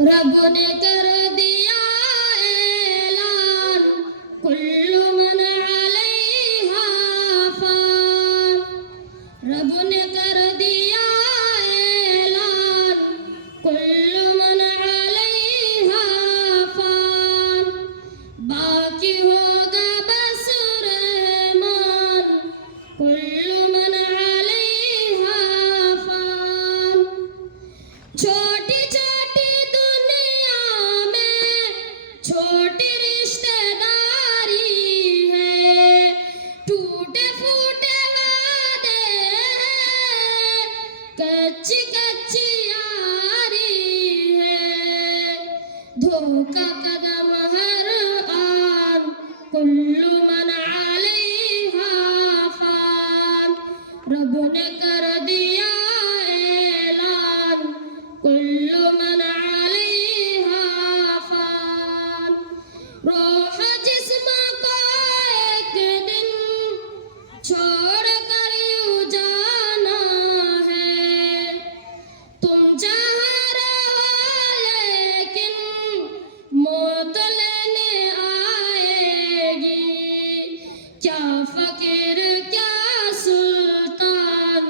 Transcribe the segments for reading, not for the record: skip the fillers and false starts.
रब ने कर दिया ऐलान कुल्लु मन अलैहा फान। रब ने कर दिया ऐलान कुल्लु मन अलैहा फान। बाकी होगा बस रहमान कुल्लु मन अलैहा फान। छोटी छोटी दुनिया में छोटी रिश्तेदारी है, टूटे फूटे वादे हैं, कच्ची कच्ची यारी है। धोखा कदम हर आन कुल्लु मन अलैहा फान। रब ने कर दिया ऐलान कुल्लु मन अलैहा फान। रूह जिस्म को एक दिन छोड़ कर यूं जाना है। तुम जहाँ रहो लेकिन मौत लेने आएगी। क्या फकीर क्या सुल्तान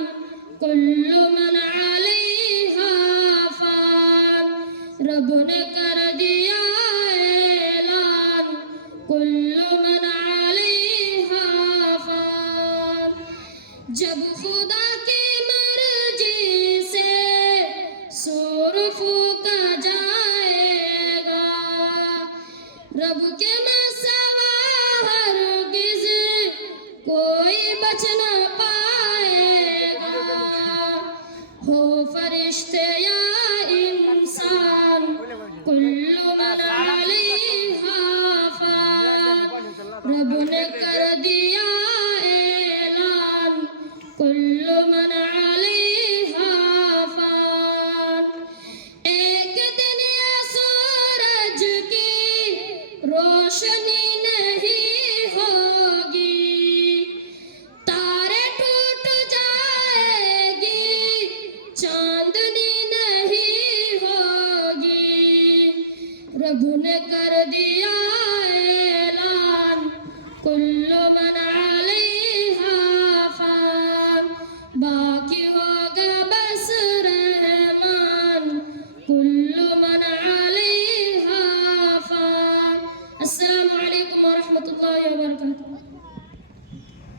कुल्लु मन अलैहा फान। रब ने कर दिया ऐलान कुल्लु मन अलैहा फान। जब खुदा की मर्जी से सूर फूका जाएगा, रब के मसवा हरगिज़ कोई बच न पाएगा। हो फरिश्ते या इंसान कुल्लु मन अलैहा फान। रब ने कर दिया ऐलान कुल्लु मन